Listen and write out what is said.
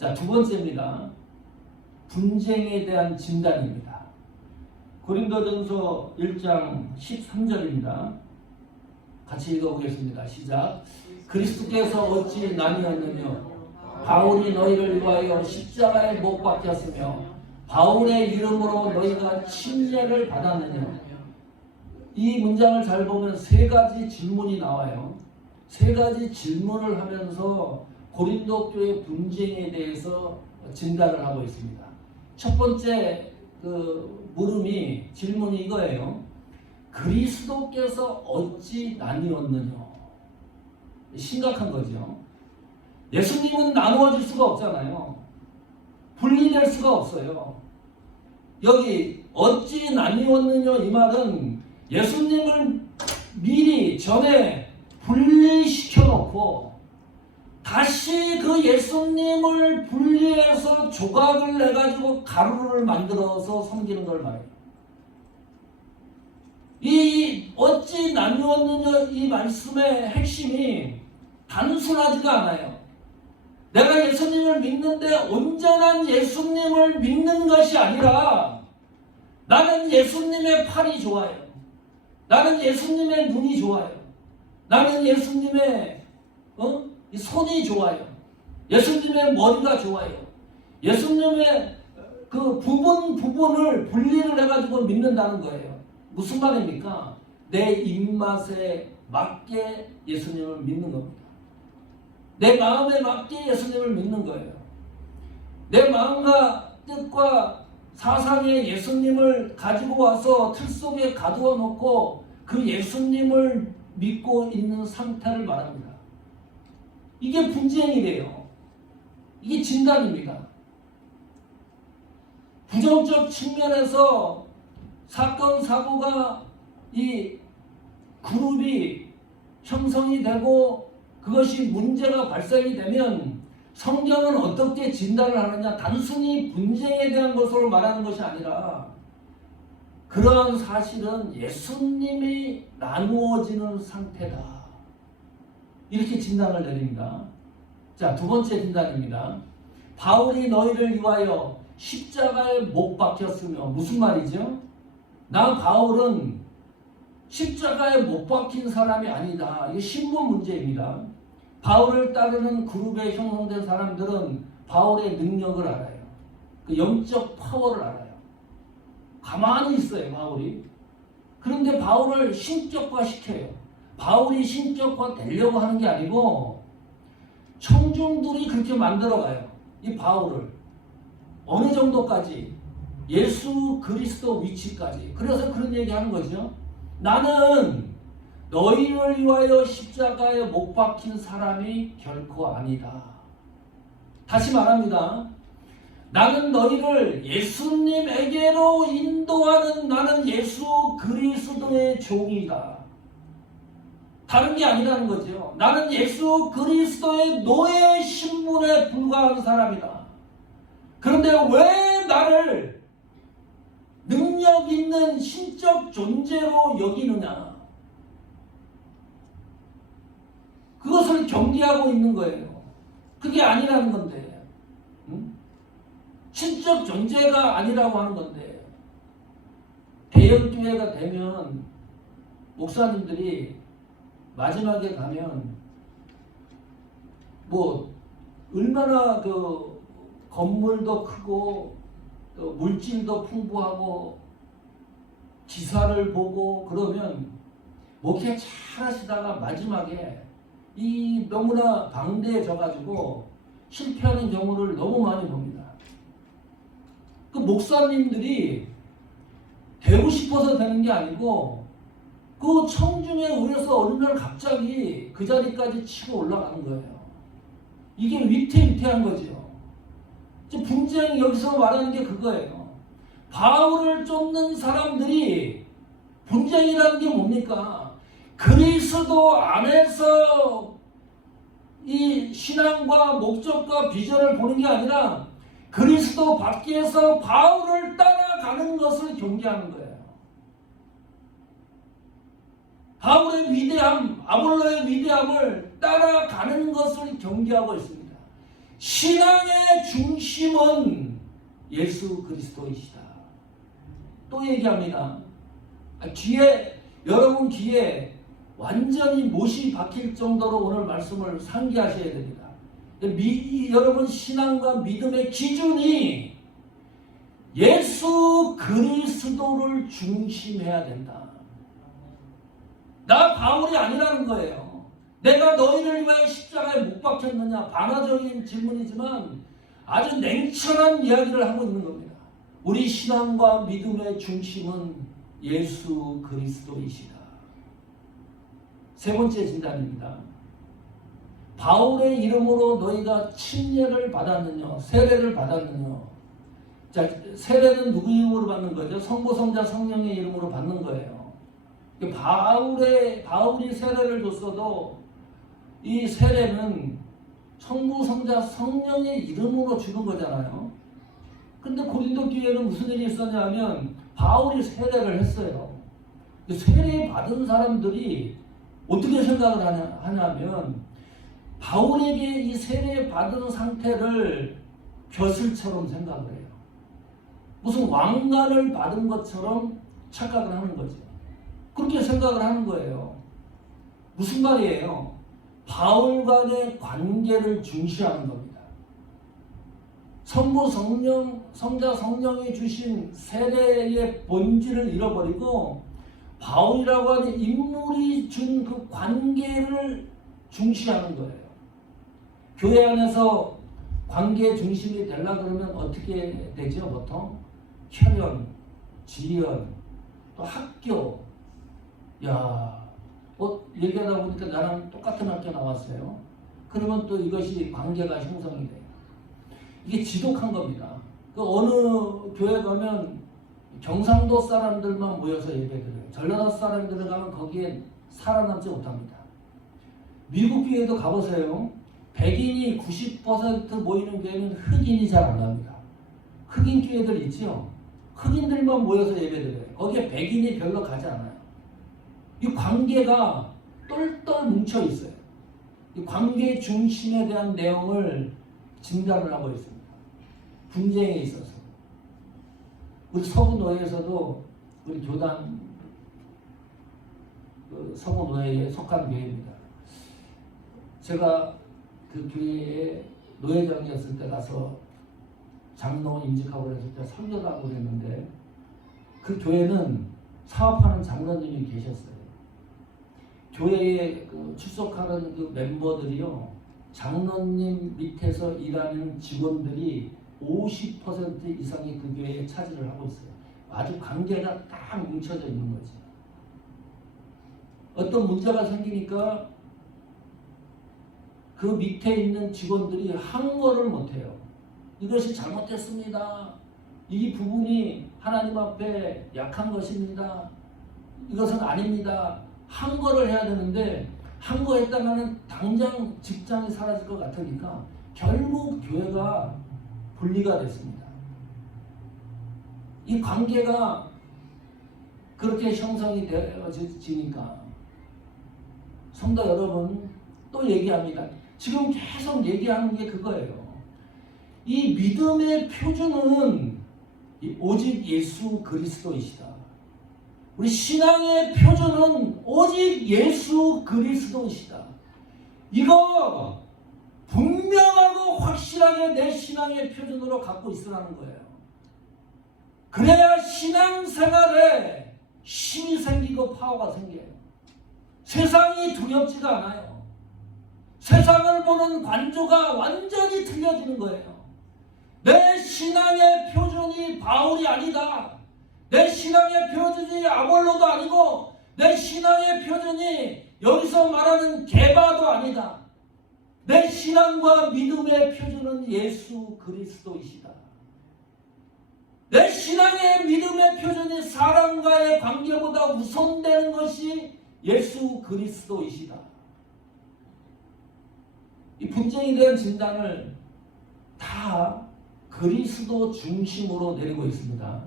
자, 두 번째입니다. 분쟁에 대한 진단입니다. 고린도전서 1장 13절입니다. 같이 읽어보겠습니다. 시작. 그리스도께서 어찌 나뉘었느냐? 바울이 너희를 위하여 십자가에 못 박혔으며 바울의 이름으로 너희가 침례를 받았느냐? 이 문장을 잘 보면 세 가지 질문이 나와요. 세 가지 질문을 하면서 고린도 교회 분쟁에 대해서 진단을 하고 있습니다. 첫 번째 질문이 이거예요. 그리스도께서 어찌 나뉘었느냐? 심각한 거죠. 예수님은 나누어질 수가 없잖아요. 분리될 수가 없어요. 여기 어찌 나뉘었느냐 이 말은 예수님을 미리 전에 분리시켜 놓고 다시 그 예수님을 분리해서 조각을 내가지고 가루를 만들어서 섬기는 걸 말해요. 이 어찌 나뉘었느냐 이 말씀의 핵심이 단순하지가 않아요. 내가 예수님을 믿는데 온전한 예수님을 믿는 것이 아니라 나는 예수님의 팔이 좋아요. 나는 예수님의 눈이 좋아요. 나는 예수님의 손이 좋아요. 예수님의 머리가 좋아요. 예수님의 그 부분을 분리를 해가지고 믿는다는 거예요. 무슨 말입니까? 내 입맛에 맞게 예수님을 믿는 겁니다. 내 마음에 맞게 예수님을 믿는 거예요. 내 마음과 뜻과 사상에 예수님을 가지고 와서 틀 속에 가두어 놓고 그 예수님을 믿고 있는 상태를 말합니다. 이게 분쟁이래요. 이게 진단입니다. 부정적 측면에서 사건 사고가 이 그룹이 형성이 되고 그것이 문제가 발생이 되면 성경은 어떻게 진단을 하느냐? 단순히 분쟁에 대한 것으로 말하는 것이 아니라 그러한 사실은 예수님이 나누어지는 상태다. 이렇게 진단을 내립니다. 자, 두 번째 진단입니다. 바울이 너희를 위하여 십자가에 못 박혔으며 무슨 말이죠? 나 바울은 십자가에 못 박힌 사람이 아니다. 이게 신분 문제입니다. 바울을 따르는 그룹에 형성된 사람들은 바울의 능력을 알아요. 그 영적 파워를 알아요. 가만히 있어요, 바울이. 그런데 바울을 신격화시켜요. 바울이 신격화 되려고 하는 게 아니고 청중들이 그렇게 만들어가요. 이 바울을. 어느 정도까지? 예수 그리스도 위치까지. 그래서 그런 얘기하는 거죠. 나는 너희를 위하여 십자가에 못 박힌 사람이 결코 아니다. 다시 말합니다. 나는 너희를 예수님에게로 인도하는 나는 예수 그리스도의 종이다. 다른 게 아니라는 거죠. 나는 예수 그리스도의 노예 신분에 불과한 사람이다. 그런데 왜 나를 능력 있는 신적 존재로 여기느냐? 그것을 경계하고 있는 거예요. 그게 아니라는 건데. 신적 존재가 아니라고 하는 건데. 대형교회가 되면 목사님들이 마지막에 가면 얼마나 그 건물도 크고 또 물질도 풍부하고 기사를 보고 그러면 목회 잘 하시다가 마지막에 이 너무나 방대해져 가지고 실패하는 경우를 너무 많이 봅니다. 그 목사님들이 되고 싶어서 되는 게 아니고 그 청중에 의해서 어느 날 갑자기 그 자리까지 치고 올라가는 거예요. 이게 위태위태한 거죠. 분쟁 여기서 말하는 게 그거예요. 바울을 쫓는 사람들이 분쟁이라는 게 뭡니까? 그리스도 안에서 이 신앙과 목적과 비전을 보는 게 아니라 그리스도 밖에서 바울을 따라가는 것을 경계하는 거예요. 바울의 위대함, 아볼로의 위대함을 따라가는 것을 경계하고 있습니다. 신앙의 중심은 예수 그리스도이시다. 또 얘기합니다. 여러분 귀에 완전히 못이 박힐 정도로 오늘 말씀을 상기하셔야 됩니다. 여러분 신앙과 믿음의 기준이 예수 그리스도를 중심해야 된다. 나 바울이 아니라는 거예요. 내가 너희를 위하여 십자가에 못 박혔느냐? 반화적인 질문이지만 아주 냉철한 이야기를 하고 있는 겁니다. 우리 신앙과 믿음의 중심은 예수 그리스도이시다. 세 번째 진단입니다. 바울의 이름으로 너희가 침례를 받았느냐? 세례를 받았느냐? 자, 세례는 누구 이름으로 받는 거죠? 성부, 성자, 성령의 이름으로 받는 거예요. 바울이 세례를 줬어도 이 세례는 성부, 성자, 성령의 이름으로 주는 거잖아요. 근데 고린도 교회는 무슨 일이 있었냐면 바울이 세례를 했어요. 세례 받은 사람들이 어떻게 생각을 하냐면 바울에게 이 세례 받은 상태를 벼슬처럼 생각을 해요. 무슨 왕관을 받은 것처럼 착각을 하는 거죠. 그렇게 생각을 하는 거예요. 무슨 말이에요? 바울과의 관계를 중시하는 겁니다. 성부, 성령, 성자, 성령이 주신 세례의 본질을 잃어버리고 바울이라고 하는 인물이 준 그 관계를 중시하는 거예요. 교회 안에서 관계 중심이 되려고 그러면 어떻게 되죠? 보통 혈연, 지연, 또 학교. 얘기하다 보니까 나랑 똑같은 학교 나왔어요. 그러면 또 이것이 관계가 형성이 돼요. 이게 지독한 겁니다. 어느 교회 가면 경상도 사람들만 모여서 예배드려요. 전라도 사람들 가면 거기에 살아남지 못합니다. 미국 교회도 가보세요. 백인이 90% 모이는 교회는 흑인이 잘 안 갑니다. 흑인 교회들 있죠? 흑인들만 모여서 예배드려요. 거기에 백인이 별로 가지 않아요. 이 관계가 똘똘 뭉쳐 있어요. 이 관계 중심에 대한 내용을 진단을 하고 있습니다. 분쟁에 있어서. 우리 서구노예에서도 우리 교단 서구노예에 속한 교회입니다. 제가 그 교회에 노회장이었을 때 가서 장로원 임직하고 그랬을 때 설교도 하고 그랬는데 그 교회는 사업하는 장로님이 계셨어요. 교회에 출석하는 그 멤버들이요, 장로님 밑에서 일하는 직원들이 50% 이상이 그 교회에 차지를 하고 있어요. 아주 관계가 딱 뭉쳐져 있는 거지. 어떤 문제가 생기니까 그 밑에 있는 직원들이 항거를 못해요. 이것이 잘못됐습니다. 이 부분이 하나님 앞에 약한 것입니다. 이것은 아닙니다. 항거를 해야 되는데 항거했다가는 당장 직장이 사라질 것 같으니까 결국 교회가 분리가 됐습니다. 이 관계가 그렇게 형성이 되어지니까 성도 여러분, 또 얘기합니다. 지금 계속 얘기하는 게 그거예요. 이 믿음의 표준은 오직 예수 그리스도이시다. 우리 신앙의 표준은 오직 예수 그리스도이시다. 이거 분명하고 확실하게 내 신앙의 표준으로 갖고 있으라는 거예요. 그래야 신앙생활에 힘이 생기고 파워가 생겨요. 세상이 두렵지가 않아요. 세상을 보는 관조가 완전히 틀려지는 거예요. 내 신앙의 표준이 바울이 아니다. 내 신앙의 표준이 아볼로도 아니고 내 신앙의 표준이 여기서 말하는 게바도 아니다. 내 신앙과 믿음의 표준은 예수 그리스도이시다. 내 신앙의 믿음의 표준이 사람과의 관계보다 우선되는 것이 예수 그리스도이시다. 이 분쟁에 대한 진단을 다 그리스도 중심으로 내리고 있습니다.